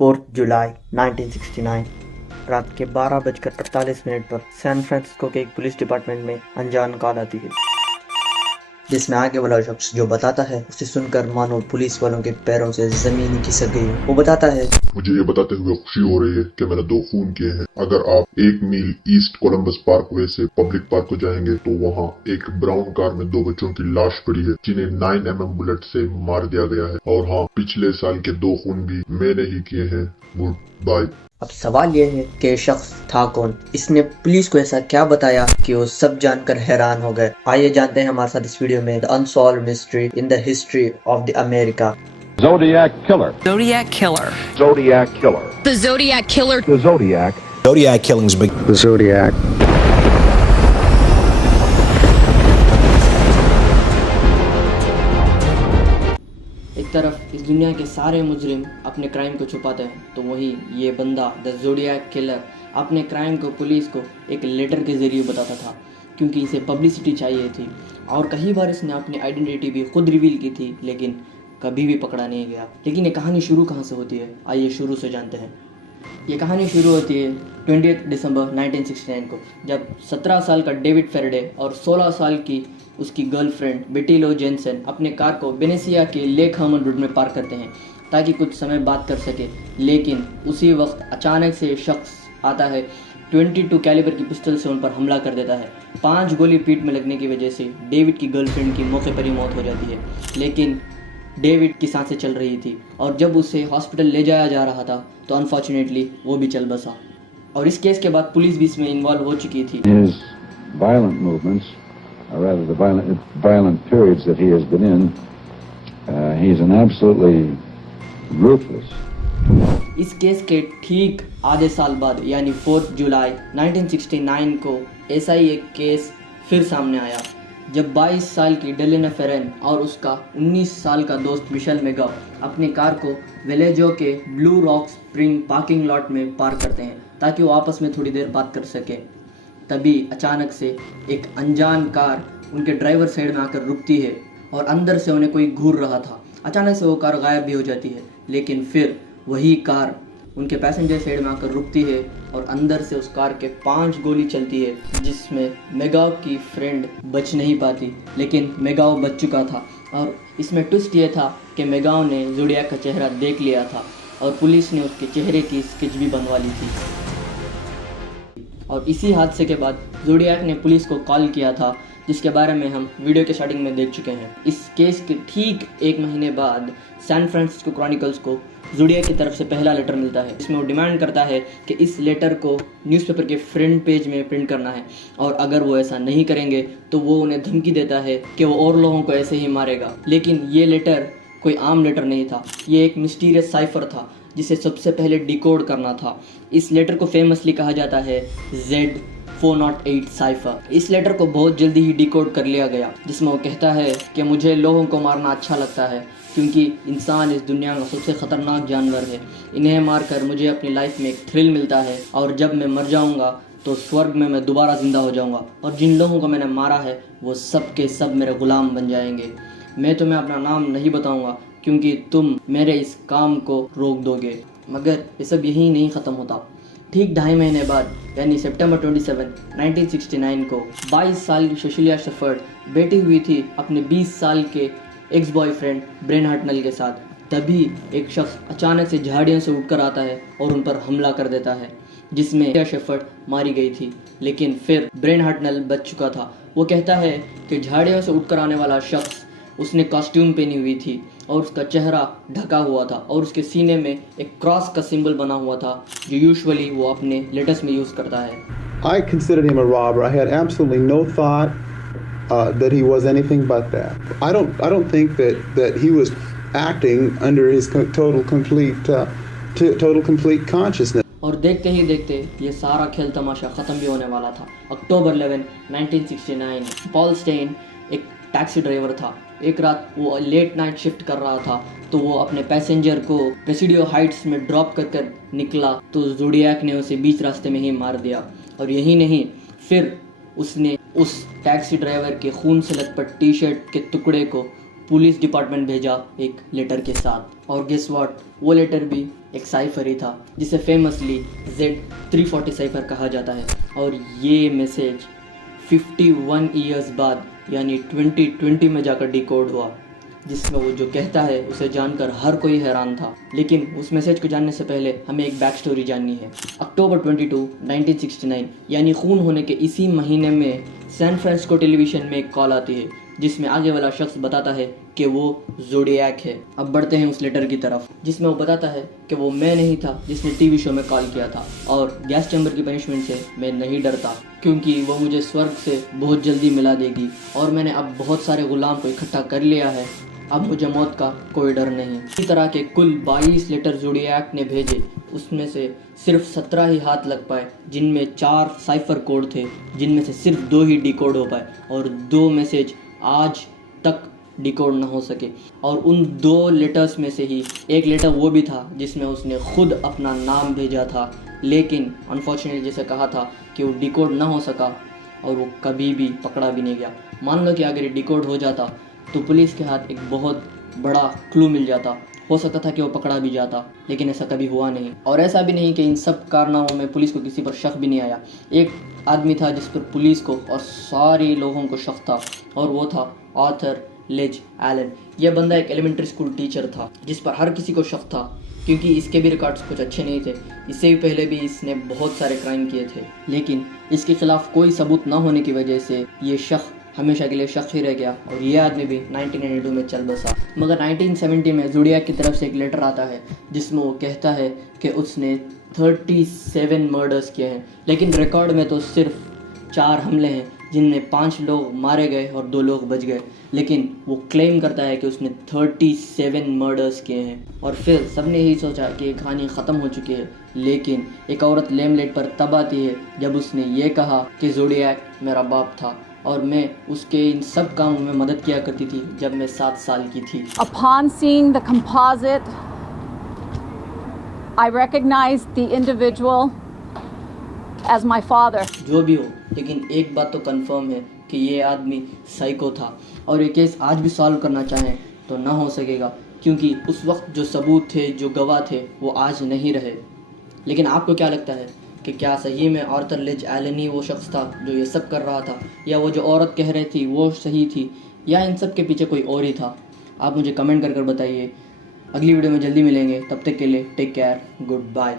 4 जुलाई 1969 रात के 12:48 पर सैन फ्रांसिस्को के एक पुलिस डिपार्टमेंट में अनजान कॉल आती है, जिसमें आगे वाला शख्स जो बताता है उसे सुनकर मानो पुलिस वालों के पैरों से जमीन ही खिसक गई। वो बताता है, मुझे ये बताते हुए खुशी हो रही है कि मैंने 2 खून किए हैं। अगर आप 1 मील ईस्ट कोलंबस पार्कवे से पब्लिक पार्क को जाएंगे तो वहाँ एक ब्राउन कार में 2 बच्चों की लाश पड़ी है जिन्हें 9mm बुलेट से मार दिया गया है। और हाँ, पिछले साल के 2 खून भी मैंने ही किए हैं। Goodbye. अब सवाल यह है कि शख्स था कौन, इसने पुलिस को ऐसा क्या बताया कि वो सब जानकर हैरान हो गए। आइए जानते हैं हमारे साथ इस वीडियो में the unsolved mystery in the history of the America. Zodiac Killer. Zodiac Killer. Zodiac Killer. The Zodiac Killer. The Zodiac. Zodiac killings begin. The Zodiac. एक तरफ इस दुनिया के सारे मुजरिम अपने क्राइम को छुपाते हैं, तो वहीं ये बंदा द ज़ोडिएक किलर अपने क्राइम को पुलिस को एक लेटर के ज़रिए बताता था, क्योंकि इसे पब्लिसिटी चाहिए थी। और कई बार इसने अपनी आइडेंटिटी भी खुद रिवील की थी, लेकिन कभी भी पकड़ा नहीं गया। लेकिन ये कहानी शुरू कहाँ से होती है, आइए शुरू से जानते हैं। ये कहानी शुरू होती है 20 दिसंबर 1969 को, जब 17 साल का डेविड फेराडे और 16 साल की उसकी गर्लफ्रेंड बेटी लो जेनसन अपने कार को वेनेसिया के लेक हर्मन रोड में पार्क करते हैं ताकि कुछ समय बात कर सके। लेकिन उसी वक्त अचानक से शख्स आता है, 22 कैलिबर की पिस्टल से उन पर हमला कर देता है। 5 गोली पीठ में लगने की वजह से डेविड की गर्लफ्रेंड की मौके पर ही मौत हो जाती है। लेकिन डेविड की सांसें चल रही थी और जब उसे हॉस्पिटल ले जाया जा रहा था तो अनफॉर्चुनेटली वो भी चल बसा। और इस केस के बाद पुलिस भी इसमें इन्वॉल्व हो चुकी थी। His violent movements, or rather the violent periods that he has been in, he's an absolutely ruthless. इस केस के ठीक आधे साल बाद यानी 4 जुलाई 1969 को ऐसा ही एक केस फिर सामने आया, जब 22 साल की डेलिना फेरेन और उसका 19 साल का दोस्त मिशेल मेगाव अपनी कार को वेलेजो के blue rock spring parking lot में पार्क करते हैं ताकि वो आपस में थोड़ी देर बात कर सके। तभी अचानक से एक अनजान कार उनके ड्राइवर साइड में आकर रुकती है और अंदर से उन्हें कोई घूर रहा था। अचानक से वो कार गायब भी हो जाती है, लेकिन फिर वही कार उनके पैसेंजर साइड में आकर रुकती है और अंदर से उस कार के 5 गोली चलती है, जिसमें मेगाव की फ्रेंड बच नहीं पाती, लेकिन मेगाव बच चुका था। और इसमें ट्विस्ट ये था कि मेगाव ने ज़ोडिएक का चेहरा देख लिया था और पुलिस ने उसके चेहरे की स्केच भी बनवा ली थी। और इसी हादसे के बाद ज़ोडिएक ने पुलिस को कॉल किया था, जिसके बारे में हम वीडियो के स्टार्टिंग में देख चुके हैं। इस केस के ठीक 1 महीने बाद सैन फ्रांसिस्को क्रॉनिकल्स को ज़ोडिएक की तरफ से पहला लेटर मिलता है, जिसमें वो डिमांड करता है कि इस लेटर को न्यूज़पेपर के फ्रंट पेज में प्रिंट करना है, और अगर वो ऐसा नहीं करेंगे तो वो उन्हें धमकी देता है कि वो और लोगों को ऐसे ही मारेगा। लेकिन ये लेटर कोई आम लेटर नहीं था, ये एक मिस्टीरियस साइफर था जिसे सबसे पहले डिकोड करना था। इस लेटर को फेमसली कहा जाता है Z408 साइफर। इस लेटर को बहुत जल्दी ही डिकोड कर लिया गया, जिसमें वो कहता है कि मुझे लोगों को मारना अच्छा लगता है क्योंकि इंसान इस दुनिया का सबसे ख़तरनाक जानवर है। इन्हें मारकर मुझे अपनी लाइफ में एक थ्रिल मिलता है, और जब मैं मर जाऊंगा तो स्वर्ग में मैं दोबारा ज़िंदा हो जाऊंगा, और जिन लोगों को मैंने मारा है वो सब के सब मेरे ग़ुलाम बन जाएंगे। मैं तुम्हें अपना नाम नहीं बताऊंगा क्योंकि तुम मेरे इस काम को रोक दोगे। मगर ये सब यहीं नहीं ख़त्म होता। ठीक 2.5 महीने बाद यानी सितंबर 27, 1969 को 22 साल की सोशिलिया शेफर्ड बैठी हुई थी अपने 20 साल के एक्स बॉयफ्रेंड ब्रेन हार्टनल के साथ। तभी एक शख्स अचानक से झाड़ियों से उठकर आता है और उन पर हमला कर देता है, जिसमें शेफर्ड मारी गई थी। लेकिन फिर ब्रेन हार्टनल बच चुका था। वो कहता है कि झाड़ियों से उठकर आने वाला शख्स, उसने कॉस्ट्यूम पहनी हुई थी और उसका चेहरा ढका हुआ था और उसके सीने में एक क्रॉस का सिंबल बना हुआ था, जो यूजुअली वो अपने लेटर्स में यूज़ करता है। I considered him a robber. I had absolutely no thought that he was anything but that. I don't think that he was acting under his total complete consciousness. और देखते ही देखते ये सारा खेल तमाशा ख़त्म भी होने वाला था। अक्टूबर 11, 1969 पॉल स्टेन एक टैक्सी ड्राइवर था। एक रात वो लेट नाइट शिफ्ट कर रहा था, तो वो अपने पैसेंजर को प्रेसिडियो हाइट्स में ड्रॉप कर निकला, तो ज़ोडिएक ने उसे बीच रास्ते में ही मार दिया। और यही नहीं, फिर उसने उस टैक्सी ड्राइवर के खून से लथपथ टी शर्ट के टुकड़े को पुलिस डिपार्टमेंट भेजा एक लेटर के साथ। और गेस व्हाट, वो लेटर भी एक साइफर ही था जिसे फेमसली Z340 साइफर कहा जाता है। और ये मैसेज 51 ईयर्स बाद यानी 2020 में जाकर डिकोड हुआ, जिसमें वो जो कहता है उसे जानकर हर कोई हैरान था। लेकिन उस मैसेज को जानने से पहले हमें एक बैक स्टोरी जाननी है। अक्टूबर 22, 1969 यानी खून होने के इसी महीने में सैन फ्रांसिस्को टेलीविज़न में एक कॉल आती है जिसमें आगे वाला शख्स बताता है कि वो ज़ोडिएक है। अब बढ़ते हैं उस लेटर की तरफ, जिसमें वो बताता है कि वो मैं नहीं था जिसने टीवी शो में कॉल किया था और गैस चैम्बर की पनिशमेंट से मैं नहीं डरता, क्योंकि वो मुझे स्वर्ग से बहुत जल्दी मिला देगी और मैंने अब बहुत सारे गुलाम को इकट्ठा कर लिया है। अब मुझे मौत का कोई डर नहीं। इसी तरह के कुल 22 लेटर ज़ोडिएक ने भेजे, उसमें से सिर्फ 17 ही हाथ लग पाए, जिनमें 4 साइफर कोड थे, जिनमें से सिर्फ 2 ही डिकोड हो पाए और 2 मैसेज आज तक डिकोड ना हो सके। और उन 2 लेटर्स में से ही एक लेटर वो भी था जिसमें उसने खुद अपना नाम भेजा था, लेकिन अनफॉर्चुनेटली जैसे कहा था कि वो डिकोड ना हो सका और वो कभी भी पकड़ा भी नहीं गया। मान लो कि अगर ये डिकोड हो जाता तो पुलिस के हाथ एक बहुत बड़ा क्लू मिल जाता, हो सकता था कि वो पकड़ा भी जाता, लेकिन ऐसा कभी हुआ नहीं। और ऐसा भी नहीं कि इन सब कारनामों में पुलिस को किसी पर शक भी नहीं आया। एक आदमी था जिस पर पुलिस को और सारे लोगों को शक था और वो था आर्थर लेज एलन। यह बंदा एक एलिमेंट्री स्कूल टीचर था जिस पर हर किसी को शक था, क्योंकि इसके भी रिकॉर्ड्स कुछ अच्छे नहीं थे। इससे भी पहले भी इसने बहुत सारे क्राइम किए थे, लेकिन इसके खिलाफ कोई सबूत ना होने की वजह से ये शक हमेशा के लिए शक ही रह गया और ये आदमी भी 1992 में चल बसा। मगर 1970 में ज़ोडिएक की तरफ से एक लेटर आता है जिसमें वो कहता है कि उसने 37 मर्डर्स किए हैं, लेकिन रिकॉर्ड में तो सिर्फ 4 हमले हैं जिनमें 5 लोग मारे गए और 2 लोग बच गए। लेकिन वो क्लेम करता है कि उसने 37 मर्डर्स किए हैं। और फिर सबने यही सोचा कि कहानी ख़त्म हो चुकी है, लेकिन एक औरत लेमलेट पर तब आती है जब उसने ये कहा कि ज़ोडिएक मेरा बाप था और मैं उसके इन सब कामों में मदद किया करती थी जब मैं 7 साल की थी। Upon seeing the composite, I recognized the individual as my father. जो भी हो, लेकिन एक बात तो कंफर्म है कि ये आदमी साइको था और ये केस आज भी सॉल्व करना चाहें तो ना हो सकेगा, क्योंकि उस वक्त जो सबूत थे, जो गवाह थे, वो आज नहीं रहे। लेकिन आपको क्या लगता है कि क्या सही में आर्थर लेज एलन ही वो शख्स था जो ये सब कर रहा था, या वो जो औरत कह रही थी वो सही थी, या इन सब के पीछे कोई और ही था? आप मुझे कमेंट कर बताइए। अगली वीडियो में जल्दी मिलेंगे, तब तक के लिए टेक केयर, गुड बाय।